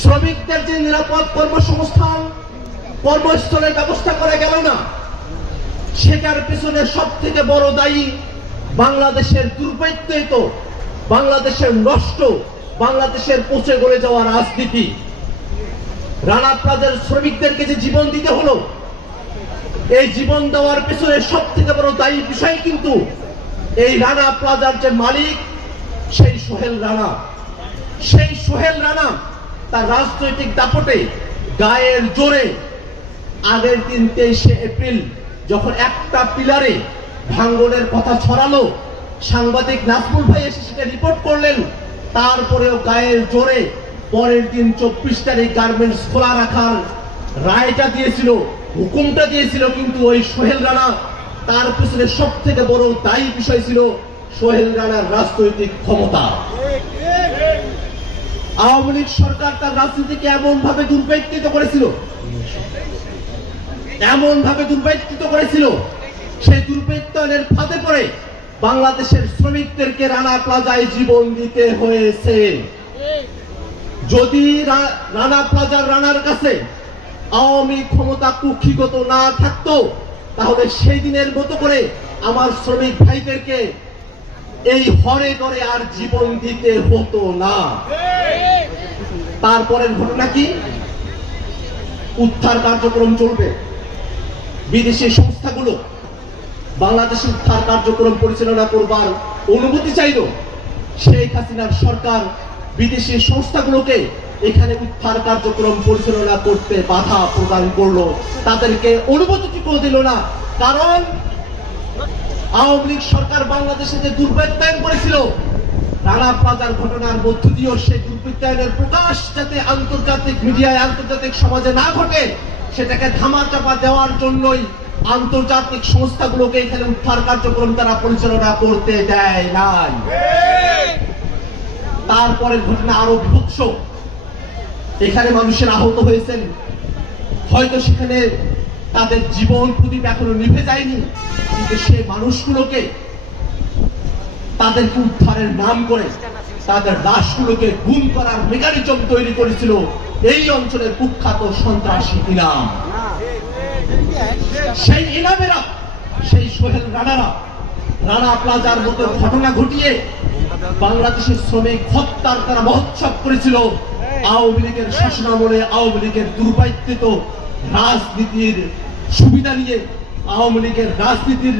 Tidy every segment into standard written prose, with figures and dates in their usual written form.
শ্রমিকদের যে নিরাপদ কর্মসংস্থান কর্মস্থলের ব্যবস্থা করা গেল না, সেটার পিছনে সব থেকে বড় দায়ী বাংলাদেশের দুর্বৃত্তায়িত, বাংলাদেশের নষ্ট, বাংলাদেশের পচে গলে যাওয়া রাজনীতি। রানা প্লাজার শ্রমিকদেরকে যে জীবন দিতে হলো, এই জীবন দেওয়ার পিছনে সব থেকে বড় দায়ী বিষয় কিন্তু এই রানা প্লাজার যে মালিক, সেই সোহেল রানা। সেই সোহেল রানা তার রাজনৈতিক দাপটে গায়ের জোরে আগের দিন 23শে এপ্রিল যখন একটা পিলারে ভাঙ্গনের কথা ছড়ালো, সাংবাদিক নাজমুল ভাই এসে সেটা রিপোর্ট করলেন, তারপরেও গায়ের জোরে পরের দিন 24 তারিখ গার্মেন্টস খোলা রাখার রায়টা দিয়েছিল, হুকুমটা দিয়েছিল। কিন্তু ওই সোহেল রানা, তার পিছনে সব থেকে বড় দায়ী বিষয় ছিল সোহেল রানার রাজনৈতিক ক্ষমতা। আওয়ামী লীগ সরকার তার রাজনীতিকে এমন ভাবে দুর্বৃত্তিত করেছিল, সেই দুর্বৃত্তায়নের ফাঁদে পড়ে বাংলাদেশের শ্রমিকদেরকে রানা প্লাজায় জীবন দিতে হয়েছে। যদি রানা প্লাজার রানার কাছে আওয়ামী ক্ষমতা কুক্ষিগত না থাকতো, তাহলে সেই দিনের মতো করে আমার শ্রমিক ভাইদেরকে এই হরে করে আর জীবন দিতে হতো না। তারপরের ঘটনা কি? উদ্ধার কার্যক্রম চলবে। বিদেশি সংস্থাগুলো বাংলাদেশে উদ্ধার কার্যক্রম পরিচালনা করবার অনুমতি চাইল। শেখ হাসিনার সরকার বিদেশি সংস্থাগুলোকে এখানে উদ্ধার কার্যক্রম পরিচালনা করতে বাধা প্রদান করলো, তাদেরকে অনুমতিটুকু দিল না। কারণ আওয়ামী লীগ সরকার বাংলাদেশে যে দুর্বৃত্তায়ন করেছিল, রানা প্লাজার ঘটনার মধ্য দিয়েও সেই দুর্বৃত্তায়নের প্রকাশ যাতে আন্তর্জাতিক মিডিয়ায়, আন্তর্জাতিক সমাজে না ঘটে, সেটাকে ধামাচাপা দেওয়ার জন্যই আন্তর্জাতিক সংস্থাগুলোকে এখানে উদ্ধার কার্যক্রম তারা পরিচালনা করতে দেয় নাই। তারপরের ঘটনা আরো বিভৎস। এখানে মানুষের আহত হয়েছেন, হয়তো সেখানে তাদের জীবন প্রদীপ এখনো নিভে যায়নি, কিন্তু সেই মানুষগুলোকে তাদেরকে উদ্ধারের নাম করে তাদের লাশগুলোকে গুম করার মেকানিজম তৈরি করেছিল এই অঞ্চলের কুখ্যাত সন্ত্রাসী ইনাম। সেই ইনামেরা, সেই সোহেল রানারা রানা প্লাজার মতো ঘটনা ঘটিয়ে বাংলাদেশের শ্রমিক হত্যার তারা মহোৎসব করেছিল। আওয়ামী লীগের শাসনামলে আওয়ামী লীগের দুর্বৃত্তায়িত রাজনীতির সুবিধা নিয়ে, আওয়ামী লীগের রাজনীতির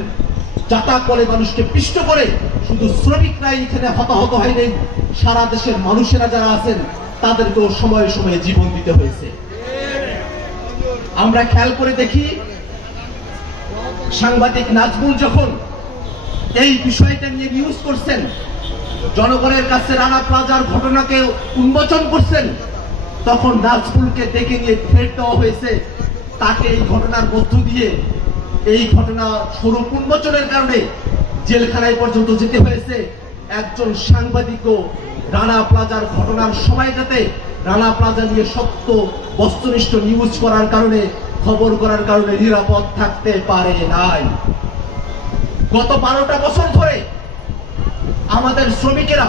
যাতা করে মানুষকে পিষ্ট করে শুধু শ্রমিকরাই এখানে হতাহত হয়নি, সারা দেশের মানুষেরা যারা আছেন তাদেরকেও সময়ে সময়ে জীবন দিতে হয়েছে। আমরা খেয়াল করে দেখি, সাংবাদিক নাজমুল যখন এই বিষয়টা নিয়ে নিউজ করছেন, জনগণের কাছে রানা প্লাজার ঘটনাকে উন্মোচন করছেন, তখন নাজমুলকে ডেকে নিয়ে ফের দেওয়া হয়েছে। তাকে এই ঘটনার মধ্য দিয়ে, এই ঘটনা স্বরূপ উন্মোচনের কারণে জেলখানায় পর্যন্ত যেতে হয়েছে। একজন সাংবাদিকও রানা প্লাজার ঘটনার সময়টাতে রানা প্লাজা নিয়ে সত্য বস্তুনিষ্ঠ নিউজ করার কারণে, খবর করার কারণে নিরাপদ থাকতে পারে নাই। গত 12টা বছর ধরে আমাদের শ্রমিকেরা,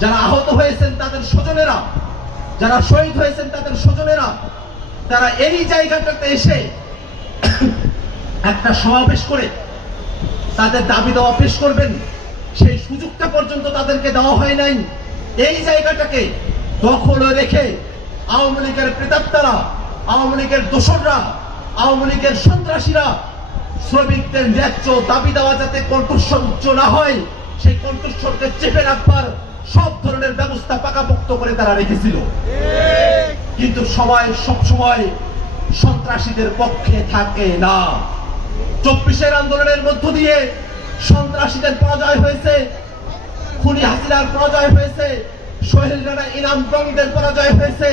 যারা আহত হয়েছেন তাদের স্বজনেরা, যারা শহীদ হয়েছেন তাদের স্বজনেরা, তারা এই জায়গাটাতে এসে একটা সমাবেশ করে তাদের দাবি দেওয়া পেশ করবেন, সেই সুযোগটা পর্যন্ত তাদেরকে দেওয়া হয় নাই। এই জায়গাটাকে দখলে রেখে আওয়ামী লীগের প্রেতাত্মারা, আওয়ামী লীগের দোসররা, আওয়ামী লীগের সন্ত্রাসীরা শ্রমিকদের ন্যায্য দাবি দেওয়া যাতে কণ্ঠস্বর উচ্চ না হয়, সেই কণ্ঠস্বরকে চেপে রাখবার সব ধরনের ব্যবস্থা পাকাপোক্ত করে তারা রেখেছিল। কিন্তু সবাই সবসময় সন্ত্রাসীদের পক্ষে থাকে না। 24-এর আন্দোলনের মধ্য দিয়ে সন্ত্রাসীদের পরাজয় হয়েছে, খুনি হাসিনার পরাজয় হয়েছে, সোহেল রানা ইনাম রঙদের পরাজয় হয়েছে।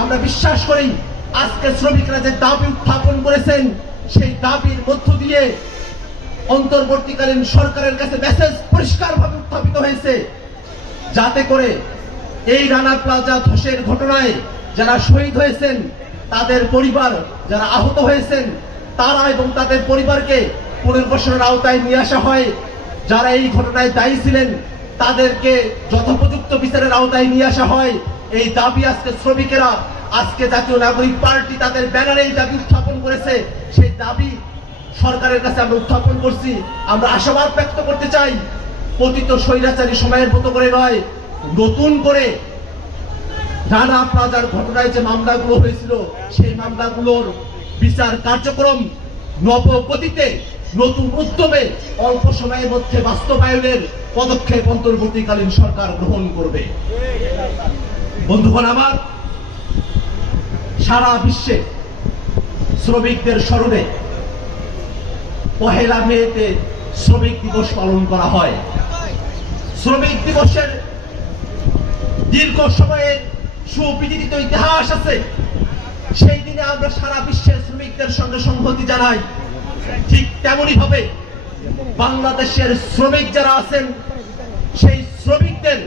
আমরা বিশ্বাস করি আজকে শ্রমিকরা যে দাবি উত্থাপন করেছেন, সেই দাবির মধ্য দিয়ে অন্তর্বর্তীকালীন সরকারের কাছে মেসেজ পরিষ্কারভাবে উত্থাপিত হয়েছে, যাতে করে এই রানা প্লাজা ধসের ঘটনায় যারা শহীদ হয়েছেন তাদের পরিবার, যারা আহত হয়েছেন তারা এবং তাদের পরিবারকে পুনর্বাসনের আওতায় নিয়ে আসা হয়। যারা এই ঘটনায় দায়ী ছিলেন তাদেরকে যথোপযুক্ত বিচারের আওতায় নিয়ে আসা হয় এই দাবি আজকে শ্রমিকেরা, আজকে জাতীয় নাগরিক পার্টি তাদের ব্যানারে এই দাবি উত্থাপন করেছে। সেই দাবি সরকারের কাছে আমরা উত্থাপন করছি। আমরা আশাবাদ ব্যক্ত করতে চাই, পতিত স্বৈরাচারী সময়ের মতো করে নয়, নতুন করে রানা প্লাজার ঘটনায় যে মামলাগুলো হয়েছিল সেই মামলাগুলোর বিচার কার্যক্রম নবগতিতে, নতুন উদ্যমে অল্প সময়ের মধ্যে বাস্তবায়নের পদক্ষেপ অন্তর্বর্তীকালীন সরকার গ্রহণ করবে। বন্ধুগণ আমার, সারা বিশ্বে শ্রমিকদের স্মরণে 1 মেতে শ্রমিক দিবস পালন করা হয়। শ্রমিক দিবসের দীর্ঘ সময়ের সুবিদিত ইতিহাস আছে। সেই দিনে আমরা সারা বিশ্বের শ্রমিকদের সঙ্গে সংহতি জানাই। ঠিক তেমনি ভাবে বাংলাদেশের শ্রমিক যারা আছেন, সেই শ্রমিকদের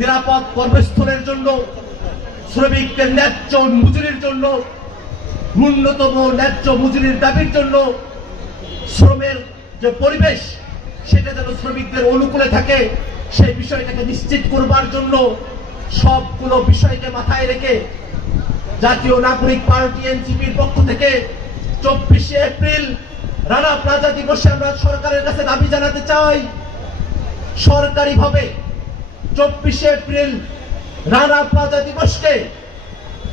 নিরাপদ কর্মস্থলের জন্য, শ্রমিকদের ন্যায্য মজুরির জন্য, ন্যূনতম ন্যায্য মজুরির দাবির জন্য, শ্রমের যে পরিবেশ সেটা যেন শ্রমিকদের অনুকূলে থাকে, সেই বিষয়টাকে নিশ্চিত করবার জন্য সবগুলো বিষয়কে মাথায় রেখে জাতীয় নাগরিক পার্টি এনসিপির পক্ষ থেকে 24শে এপ্রিল রানা প্লাজা দিবসে আমরা সরকারের কাছে দাবি জানাতে চাই, সরকারিভাবে 24শে এপ্রিল রানা প্লাজা দিবসকে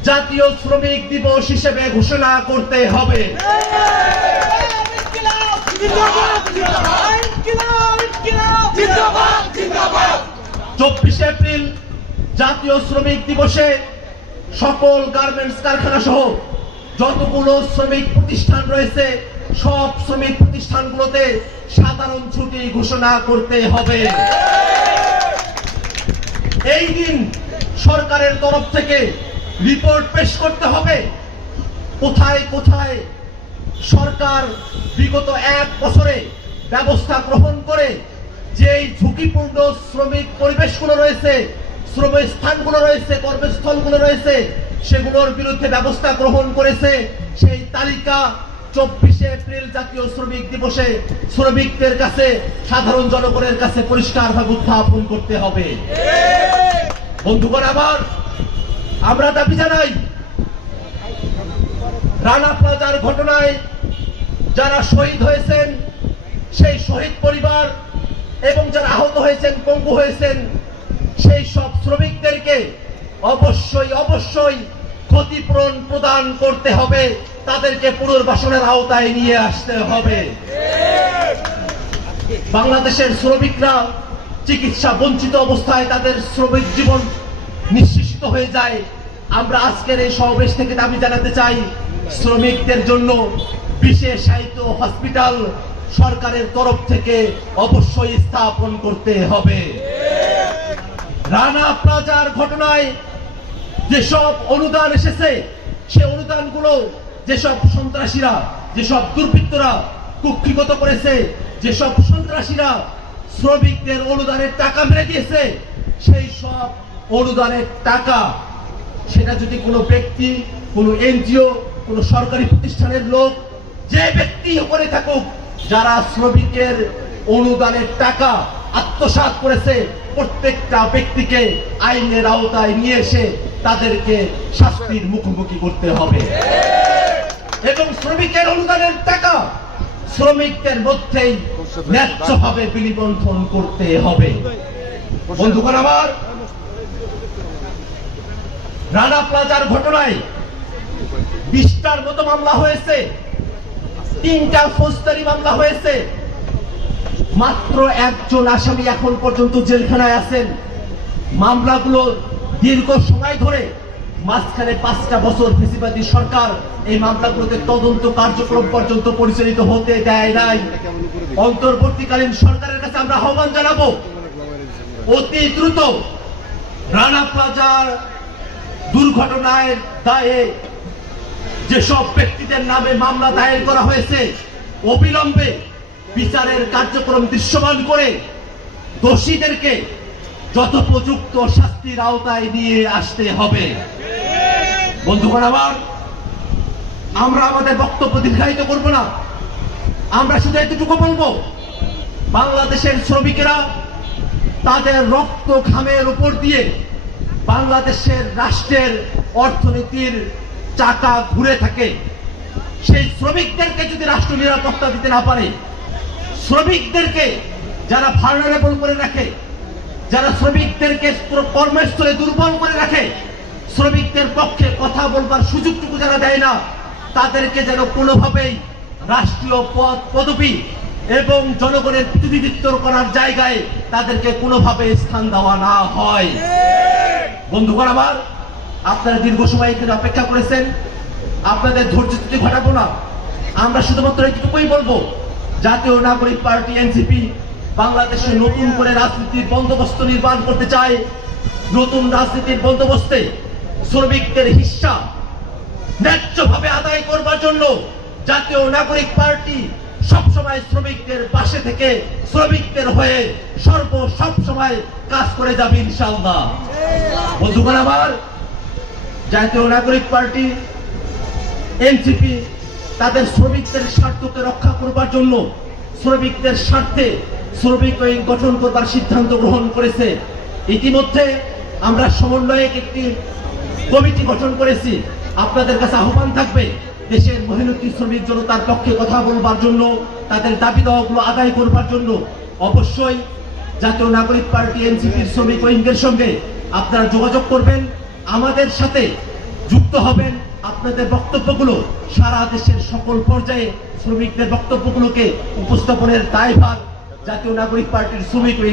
জাতীয় শ্রমিক দিবস হিসেবে ঘোষণা করতে হবে। 24শে এপ্রিল জাতীয় শ্রমিক দিবসে সকল গার্মেন্টস কারখানা সহ যতগুলো শ্রমিক প্রতিষ্ঠান রয়েছে সব শ্রমিক প্রতিষ্ঠানগুলোতে সাধারণ ছুটি ঘোষণা করতে হবে। এই দিন সরকারের তরফ থেকে রিপোর্ট পেশ করতে হবে, কোথায় কোথায় সরকার বিগত 1 বছরে ব্যবস্থা গ্রহণ করে যেই ঝুঁকিপূর্ণ শ্রমিক পরিবেশগুলো রয়েছে, শ্রমস্থানগুলো রয়েছে, কর্মস্থলগুলো রয়েছে, সেগুলোর বিরুদ্ধে ব্যবস্থা গ্রহণ করেছে। সেই তালিকা 24শে এপ্রিল জাতীয় শ্রমিক দিবসে শ্রমিকদের কাছে, সাধারণ জনগণের কাছে পরিষ্কারভাবে উত্থাপন করতে হবে। বন্ধুগণ আমার, আমরা দাবি জানাই, রানা প্লাজার ঘটনায় যারা শহীদ হয়েছেন সেই শহীদ পরিবার এবং যারা আহত হয়েছেন, পঙ্গু হয়েছেন, সেই সব শ্রমিকদেরকে অবশ্যই অবশ্যই ক্ষতিপূরণ প্রদান করতে হবে, তাদেরকে পুনর্বাসনের আওতায় নিয়ে আসতে হবে। বাংলাদেশের শ্রমিকরা চিকিৎসা বঞ্চিত অবস্থায় তাদের শ্রমিক জীবন নিঃশেষিত হয়ে যায়। আমরা আজকের এই সমাবেশ থেকে দাবি জানাতে চাই, শ্রমিকদের জন্য বিশেষায়িত হসপিটাল সরকারের তরফ থেকে অবশ্যই স্থাপন করতে হবে। রানা প্লাজার ঘটনায় যেসব অনুদান এসেছে, সে অনুদানগুলো যেসব সন্ত্রাসীরা, যেসব দুর্বৃত্তরা কুক্ষিগত করেছে, যেসব সন্ত্রাসীরা শ্রমিকদের অনুদানের টাকা মেরে দিয়েছে, সেই সব অনুদানের টাকা, সেটা যদি কোনো ব্যক্তি, কোনো এনজিও, কোনো সরকারি প্রতিষ্ঠানের লোক, যে ব্যক্তি করে থাকুক, যারা শ্রমিকের অনুদানের টাকা আত্মসাৎ করেছে, প্রত্যেকটা ব্যক্তিকে আইনের আওতায় নিয়ে এসে তাদেরকে শাস্তির মুখোমুখি করতে হবে এবং শ্রমিকের অনুদানের টাকা শ্রমিকদের মধ্যেই ন্যায্যভাবে বিলিবন্ধন করতে হবে। বন্ধুগণ আমার, রানা প্লাজার ঘটনায় 20টার মতো মামলা হয়েছে, 3টা ফৌজদারি মামলা হয়েছে, মাত্র 1জন আসামি এখন পর্যন্ত জেলখানায় আছেন। মামলাগুলো দীর্ঘ সময় ধরে, মাঝখানে 5টা বছর ফেসিবাদী সরকার এই মামলাগুলোতে তদন্ত কার্যক্রম পর্যন্ত পরিচালিত হতে দেয় নাই। অন্তর্বর্তীকালীন সরকারের কাছে আমরা আহ্বান জানাবো, অতি দ্রুত রানা প্লাজার দুর্ঘটনায় দায়ে যেসব ব্যক্তিদের নামে মামলা দায়ের করা হয়েছে, অবিলম্বে বিচারের কার্যক্রম দৃশ্যমান করে দোষীদেরকে যথোপযুক্ত শাস্তির আওতায় নিয়ে আসতে হবে। বন্ধুগণ আমার, আমরা আমাদের বক্তব্য দীর্ঘায়িত করব না, আমরা শুধু এতটুকু বলবো, বাংলাদেশের শ্রমিকেরা তাদের রক্ত ঘামের উপর দিয়ে বাংলাদেশের রাষ্ট্রের অর্থনীতির চাকা ঘুরে থাকে, সেই শ্রমিকদেরকে যদি রাষ্ট্র নিরাপত্তা দিতে না পারে, শ্রমিকদেরকে যারা ভালনারেবল করে রাখে, যারা শ্রমিকদেরকে পুরো কর্মস্থলে দুর্বল করে রাখে, শ্রমিকদের পক্ষে কথা বলবার সুযোগটুকু যারা দেয় না, তাদেরকে যেন কোনোভাবেই রাষ্ট্রীয় পদ পদবি এবং জনগণের প্রতিনিধিত্ব করার জায়গায় তাদেরকে কোনোভাবে স্থান দেওয়া না হয়। বন্ধুগণ আমার, আপনারা দীর্ঘ সময় এখানে অপেক্ষা করেছেন, আপনাদের ধৈর্যচ্যুতি ঘটাবো না। আমরা শুধুমাত্র এইটুকুই বলবো, জাতীয় নাগরিক পার্টি এনসিপি বাংলাদেশে নতুন করে রাজনীতির বন্দোবস্ত নির্মাণ করতে চায়। নতুন রাজনীতির বন্দোবস্তে শ্রমিকদের হিস্সা ন্যায্যভাবে আদায় করবার জন্য জাতীয় নাগরিক পার্টি সবসময় শ্রমিকদের পাশে থেকে শ্রমিকদের হয়ে সব সময় কাজ করে যাবে ইনশাআল্লাহ। বন্ধুগণ আমার, জাতীয় নাগরিক পার্টি এনসিপি তাদের শ্রমিকদের স্বার্থকে রক্ষা করবার জন্য শ্রমিকদের স্বার্থে শ্রমিক আইন গঠন করবার সিদ্ধান্ত গ্রহণ করেছে। ইতিমধ্যে আমরা সমন্বয়ক একটি কমিটি গঠন করেছি। আপনাদের কাছে আহ্বান থাকবে, দেশের মেহনতি শ্রমিক জনতার পক্ষে কথা বলবার জন্য, তাদের দাবি দাওয়াগুলো আদায় করবার জন্য অবশ্যই জাতীয় নাগরিক পার্টি এনসিপির শ্রমিক উইংয়ের সঙ্গে আপনারা যোগাযোগ করবেন, আমাদের সাথে যুক্ত হবেন। আপনাদের বক্তব্যগুলো সারা দেশের সকল পর্যায়ে শ্রমিকদের বক্তব্যগুলোকে উপস্থাপনের দায়ভার জাতীয় নাগরিক পার্টির শ্রমিক